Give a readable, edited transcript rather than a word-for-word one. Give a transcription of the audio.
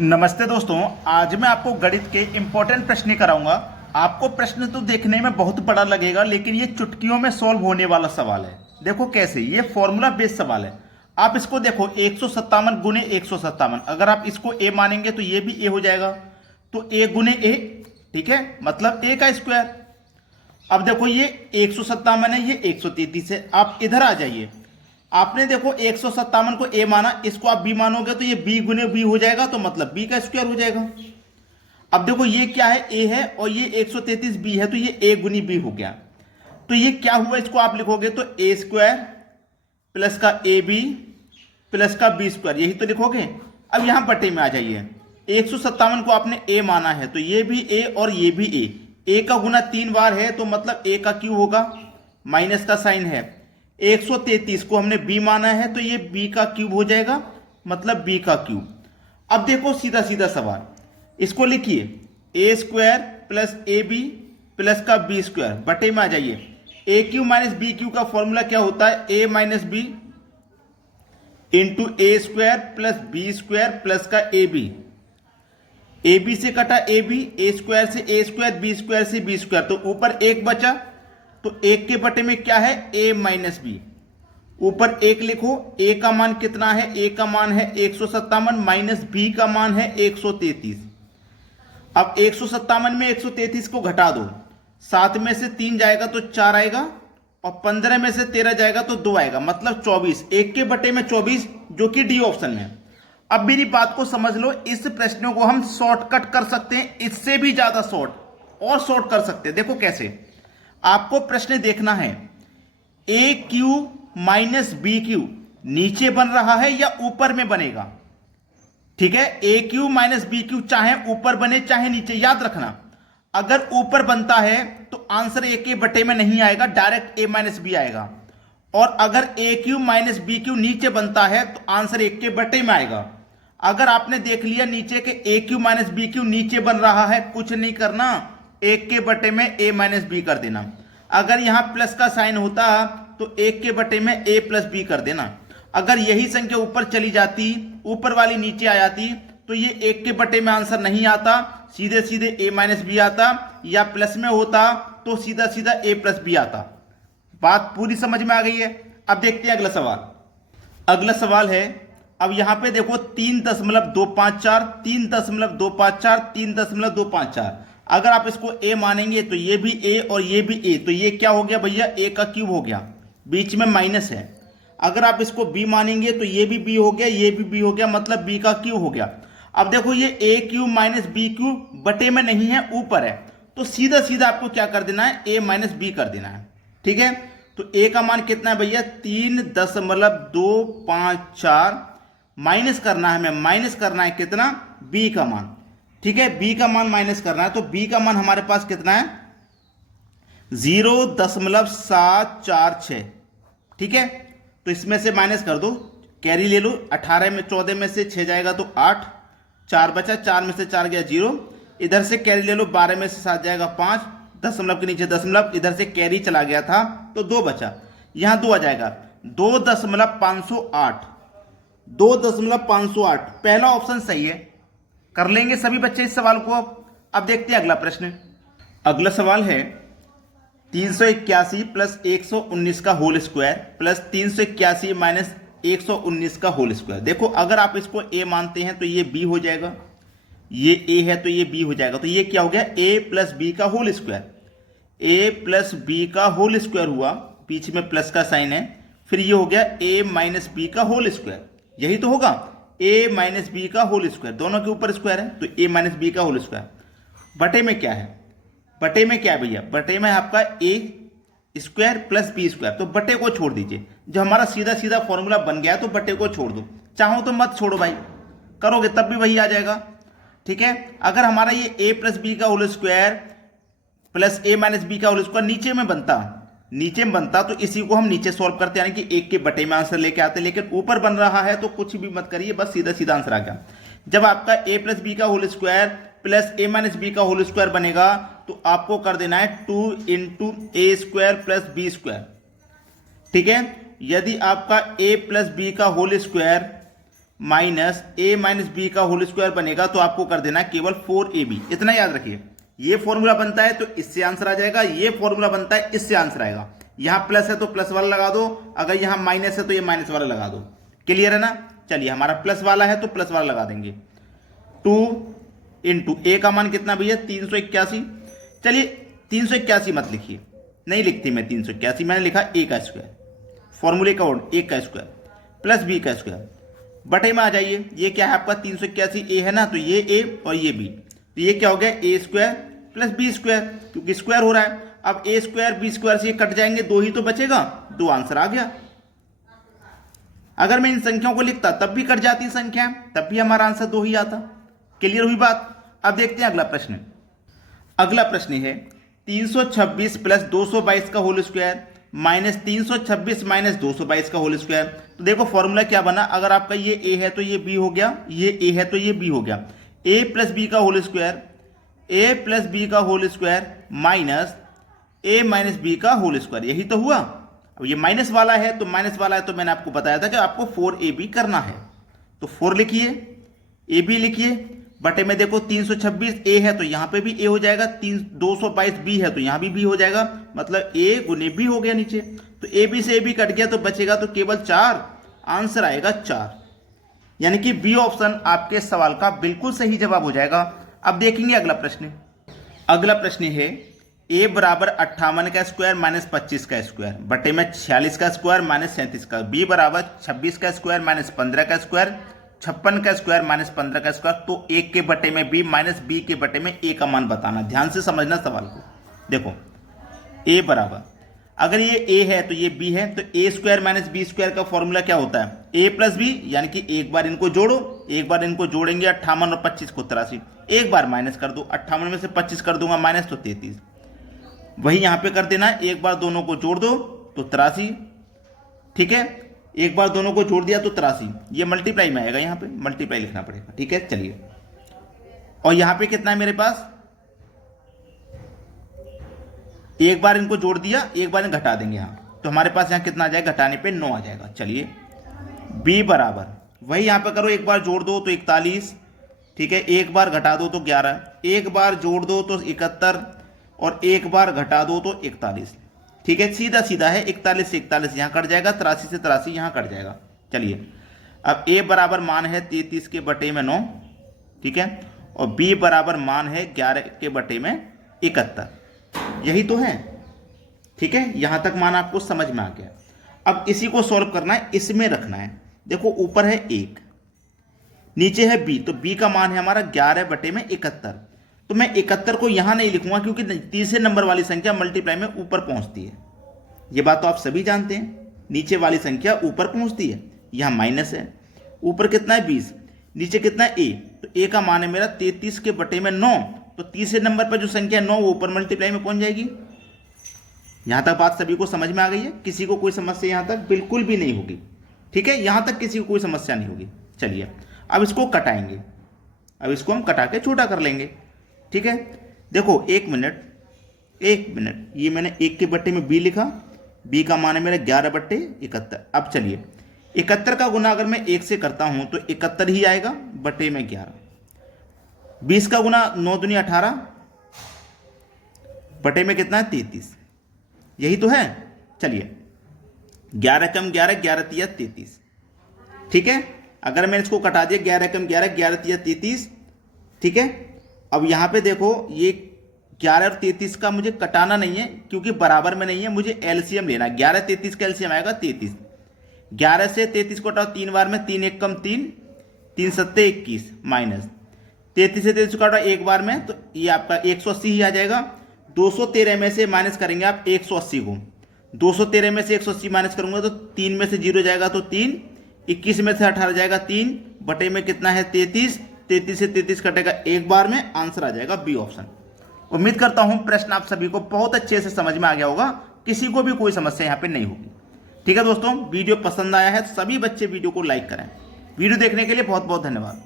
नमस्ते दोस्तों। आज मैं आपको गणित के इंपॉर्टेंट प्रश्न कराऊंगा। आपको प्रश्न तो देखने में बहुत बड़ा लगेगा, लेकिन ये चुटकियों में सॉल्व होने वाला सवाल है। देखो कैसे, ये फॉर्मूला बेस्ड सवाल है। आप इसको देखो, 157 गुने 157, अगर आप इसको ए मानेंगे तो ये भी ए हो जाएगा, तो ए गुने ए, ठीक है, मतलब ए का स्क्वायर। अब देखो ये 157 है, ये 133 है। आप इधर आ जाइए, आपने देखो 157 को ए माना, इसको आप बी मानोगे तो ये बी गुने बी हो जाएगा, तो मतलब बी का स्क्वायर हो जाएगा। अब देखो ये क्या है, ए है, और ये 133 बी है, तो ये ए गुनी बी हो गया। तो ये क्या हुआ, इसको आप लिखोगे तो ए स्क्वायर प्लस का ए बी प्लस का बी स्क्वायर, यही तो लिखोगे। अब यहां बटे में आ जाइए, 157 को आपने ए माना है, तो ये भी ए और ये भी ए का गुना 3 बार है, तो मतलब ए का क्यूब होगा, माइनस का साइन है। 133 को हमने बी माना है, तो ये बी का क्यूब हो जाएगा, मतलब बी का क्यूब। अब देखो सीधा सीधा सवाल, इसको लिखिए, a square plus a b plus का बी स्क्वायर, बटे में आ जाइए। A cube minus b cube का फॉर्मूला क्या होता है, a minus b into a square plus b square plus का ए बी से कटा ए स्क्वायर से ए स्क्वायर, बी स्क्वायर से बी स्क्वायर, तो ऊपर एक बचा, तो एक के बटे में क्या है, ए माइनस बी, ऊपर एक लिखो। ए का मान कितना है, ए का मान है 157 माइनस बी का मान है 133। अब 157 में 133 को घटा दो, 7 में से 3 जाएगा तो 4 आएगा, और 15 में से 13 जाएगा तो 2 आएगा, मतलब 24। एक के बटे में 24, जो कि डी ऑप्शन में। अब मेरी बात को समझ लो, इस प्रश्नों को हम शॉर्टकट कर सकते हैं, इससे भी ज्यादा शॉर्ट कर सकते हैं। देखो कैसे, आपको प्रश्न देखना है, ए क्यू माइनस बी क्यू नीचे बन रहा है या ऊपर में बनेगा, ठीक है। ए क्यू माइनस बी क्यू चाहे ऊपर बने चाहे नीचे, याद रखना, अगर ऊपर बनता है तो आंसर ए के बटे में नहीं आएगा, डायरेक्ट ए माइनस बी आएगा। और अगर ए क्यू माइनस बी क्यू नीचे बनता है तो आंसर ए के बटे में आएगा। अगर आपने देख लिया नीचे के ए क्यू माइनस बी क्यू नीचे बन रहा है, कुछ नहीं करना, एक के बटे में ए माइनस बी कर देना। अगर यहां प्लस का साइन होता तो एक के बटे में ए प्लस बी कर देना। अगर यही संख्या ऊपर चली जाती, ऊपर वाली नीचे आ जाती, तो ये एक के बटे में आंसर नहीं आता, सीधे सीधे ए माइनस बी आता, या प्लस में होता तो सीधा सीधा ए प्लस बी आता। बात पूरी समझ में आ गई है। अब देखते हैं अगला सवाल। अगला सवाल है, अब यहां पे देखो 3.254, 3.254, 3.254, अगर आप इसको ए मानेंगे तो ये भी ए और ये भी ए, तो ये क्या हो गया भैया, ए का क्यूब हो गया, बीच में माइनस है। अगर आप इसको बी मानेंगे तो ये भी बी हो गया, ये भी बी हो गया, मतलब बी का क्यूब हो गया। अब देखो ये ए क्यूब माइनस बी क्यूब बटे में नहीं है, ऊपर है, तो सीधा सीधा आपको क्या कर देना है, ए माइनस बी कर देना है, ठीक है। तो ए का मान कितना है भैया, 3.254, माइनस करना है, हमें माइनस करना है कितना, बी का मान, ठीक है, बी का मान माइनस करना है। तो बी का मान हमारे पास कितना है, 0.746, ठीक है। तो इसमें से माइनस कर दो, कैरी ले लो, 18 में 14 में से 6 जाएगा तो 8, 4 बचा, 4 में से 4 गया 0, इधर से कैरी ले लो, 12 में से 7 जाएगा 5, दशमलव के नीचे दशमलव, इधर से कैरी चला गया था तो 2 बचा, यहां 2 आ जाएगा, 2.508, 2.508, पहला ऑप्शन सही है। कर लेंगे सभी बच्चे इस सवाल को। अब देखते हैं अगला प्रश्न। अगला सवाल है, 381 प्लस 119 का होल स्क्वायर प्लस 381 माइनस 119 का होल स्क्वायर। देखो अगर आप इसको ए मानते हैं तो ये बी हो जाएगा, ये ए है तो ये बी हो जाएगा, तो ये क्या हो गया, ए प्लस बी का होल स्क्वायर, ए प्लस बी का होल स्क्वायर हुआ, बीच में प्लस का साइन है, फिर ये हो गया ए माइनस बी का होल स्क्वायर, यही तो होगा, ए माइनस बी का होल स्क्वायर, दोनों के ऊपर स्क्वायर है तो ए माइनस बी का होल स्क्वायर। बटे में क्या है, बटे में क्या है भैया, बटे में आपका ए स्क्वायर प्लस बी स्क्वायर, तो बटे को छोड़ दीजिए, जो हमारा सीधा सीधा फॉर्मूला बन गया, तो बटे को छोड़ दो, चाहो तो मत छोड़ो भाई, करोगे तब भी वही आ जाएगा, ठीक है। अगर हमारा ये ए प्लस बी का होल स्क्वायर प्लस ए माइनस बी का होल स्क्वायर नीचे में बनता तो इसी को हम नीचे सॉल्व करते, यानी कि एक के बटे में आंसर लेके आते, लेकिन ऊपर बन रहा है तो कुछ भी मत करिए, बस सीधा सीधा आंसर आ गया। जब आपका ए प्लस बी का होल स्क्वायर प्लस ए माइनस बी का होल स्क्वायर बनेगा तो आपको कर देना है 2 into a square plus b square, ठीक है। यदि आपका ए प्लस बी का होल स्क्वायर माइनस ए माइनस बी का होल स्क्वायर बनेगा, तो आपको कर देना केवल 4ab। इतना याद रखिए, ये फॉर्मूला बनता है तो इससे आंसर आ जाएगा, ये फॉर्मूला बनता है इससे आंसर आएगा। यहां प्लस है तो प्लस वाला लगा दो, अगर यहां माइनस है तो ये माइनस वाला लगा दो। क्लियर है ना? चलिए, हमारा प्लस वाला है तो प्लस वाला लगा देंगे। 2 इंटू ए का मान कितना भैया? 381। चलिए 381 मत लिखिए, नहीं लिखती मैं 381, मैंने लिखा ए का स्क्वायर, फॉर्मूले का वर्ड ए का स्क्वायर प्लस बी का स्क्वायर। बटे में आ जाइए, ये क्या है आपका 381 ए है ना, तो ये ए और ये बी, तो ये क्या हो गया? ए स्क्वायर प्लस बी स्क्वायर, क्योंकि स्क्वायर हो रहा है। अब ए स्क्वायर बी स्क्वायर से ये कट जाएंगे, 2 ही तो बचेगा, 2 आंसर आ गया। अगर मैं इन संख्याओं को लिखता तब भी कट जाती संख्या, तब भी हमारा आंसर 2 ही आता। क्लियर हुई बात? अब देखते हैं अगला प्रश्न। अगला प्रश्न है 326 प्लस 222 का होल स्क्वायर माइनस 326 माइनस 222 का होल स्क्वायर। तो देखो फॉर्मूला क्या बना, अगर आपका ये ए है तो ये बी हो गया, ये ए है तो ये बी हो गया। ए प्लस बी का होल स्क्वायर, ए प्लस बी का होल स्क्वायर माइनस ए माइनस बी का होल स्क्वायर, यही तो हुआ। अब ये माइनस वाला है तो माइनस वाला है, तो मैंने आपको बताया था कि आपको 4ab करना है, तो 4 लिखिए, ए बी लिखिए, बटे में देखो 326 ए है तो यहां पे भी ए हो जाएगा, 222 बी है तो यहां भी बी हो जाएगा, मतलब ए गुने बी हो गया नीचे। तो ए बी से ए बी कट गया तो बचेगा तो केवल 4, आंसर आएगा 4, यानी कि बी ऑप्शन आपके सवाल का बिल्कुल सही जवाब हो जाएगा। अब देखेंगे अगला प्रश्न। अगला प्रश्न है a बराबर 58 का स्क्वायर माइनस 25 का स्क्वायर बटे में 46 का स्क्वायर माइनस 37 का, b बराबर 26 का स्क्वायर माइनस 15 का स्क्वायर 56 का स्क्वायर माइनस 15 का स्क्वायर। तो a के बटे में b माइनस b के बटे में a का मान बताना। ध्यान से समझना सवाल को। देखो a बराबर, अगर ये a है तो ये b है, तो a square minus b square का फॉर्मूला क्या होता है? a प्लस b, यानी कि एक बार इनको जोड़ो, एक बार इनको जोड़ेंगे 58 और 25 को 83, एक बार माइनस कर दो, 58 में से 25 कर दूंगा माइनस तो 33, वही यहां पे कर देना है। एक बार दोनों को जोड़ दो तो 83, ठीक है, एक बार दोनों को जोड़ दिया तो 83, ये मल्टीप्लाई में आएगा, यहां पे मल्टीप्लाई लिखना पड़ेगा, ठीक है। चलिए, और यहां पे कितना है मेरे पास? एक बार इनको जोड़ दिया, एक बार इनको घटा देंगे यहां, तो हमारे पास यहां कितना आ जाएगा? घटाने पे 9 आ जाएगा। चलिए, b बराबर वही यहां पे करो, एक बार जोड़ दो तो 41, ठीक है, एक बार घटा दो तो 11, एक बार जोड़ दो तो 71 और एक बार घटा दो तो 41, ठीक है, सीधा सीधा है। 41 से 41 यहां कट जाएगा, 83 से 83 यहां कट जाएगा। चलिए, अब a बराबर मान है 33 के बटे में 9, ठीक है, और b बराबर मान है 11 के बटे में 71, यही तो है, ठीक है। यहां तक मान आपको समझ में आ गया। अब इसी को सॉल्व करना है, इसमें रखना है। देखो ऊपर है 1, नीचे है b, तो b का मान है हमारा 11 बटे में 71। तो मैं 71 को यहां नहीं लिखूंगा क्योंकि तीसरे नंबर वाली संख्या मल्टीप्लाई में ऊपर पहुंचती है, ये बात तो आप सभी जानते हैं। नीचे वाली संख्या ऊपर पहुंचती है, यहां माइनस है, ऊपर कितना है 20, नीचे कितना है a, तो a का मान है मेरा 33 के बटे में 9, तो तीसरे नंबर पर जो संख्या 9 वो ऊपर मल्टीप्लाई में पहुंच जाएगी। यहां तक बात सभी को समझ में आ गई है? किसी को कोई समस्या यहां तक बिल्कुल भी नहीं होगी, ठीक है, यहां तक किसी को कोई समस्या नहीं होगी। चलिए, अब इसको कटाएंगे, अब इसको हम कटा के छोटा कर लेंगे, ठीक है। देखो 1 मिनट, ये मैंने 1 के बट्टे में b लिखा, b का मान है मेरा 11 बट्टे 71। अब चलिए, 71 का गुना अगर मैं 1 से करता हूं तो 71 ही आएगा बट्टे में 11। 20 का गुना 9 दूनी 18 बटे में कितना है 33, यही तो है। चलिए, 11 कम 11, 11 तिया 33, ठीक है। अगर मैंने इसको कटा दिया 11 कम 11, 11 तिया 33, ठीक है। अब यहां पे देखो ये 11 और 33 का मुझे कटाना नहीं है क्योंकि बराबर में नहीं है, मुझे एलसीएम लेना है। 11 33 का एलसीएम आएगा 33, 11 से 33 को हटाओ 3 बार में, 3 1 कम 3, 3 7 21 माइनस 33 से 33 को हटाओ एक बार में, तो ये आपका 180 ही आ जाएगा। 213 में से माइनस करेंगे आप 180 को, 213 में से 180 माइनस करूंगा तो 3 में से 0 जाएगा तो 3, 21 में से 18 जाएगा 3, बटे में कितना है 33, 33 से 33 कटेगा एक बार में, आंसर आ जाएगा बी ऑप्शन। उम्मीद करता हूं प्रश्न आप सभी को बहुत अच्छे से समझ में आ गया होगा, किसी को भी कोई समस्या यहां पे नहीं होगी। ठीक है दोस्तों, वीडियो पसंद आया है सभी बच्चे वीडियो को लाइक करें। वीडियो देखने के लिए बहुत बहुत धन्यवाद।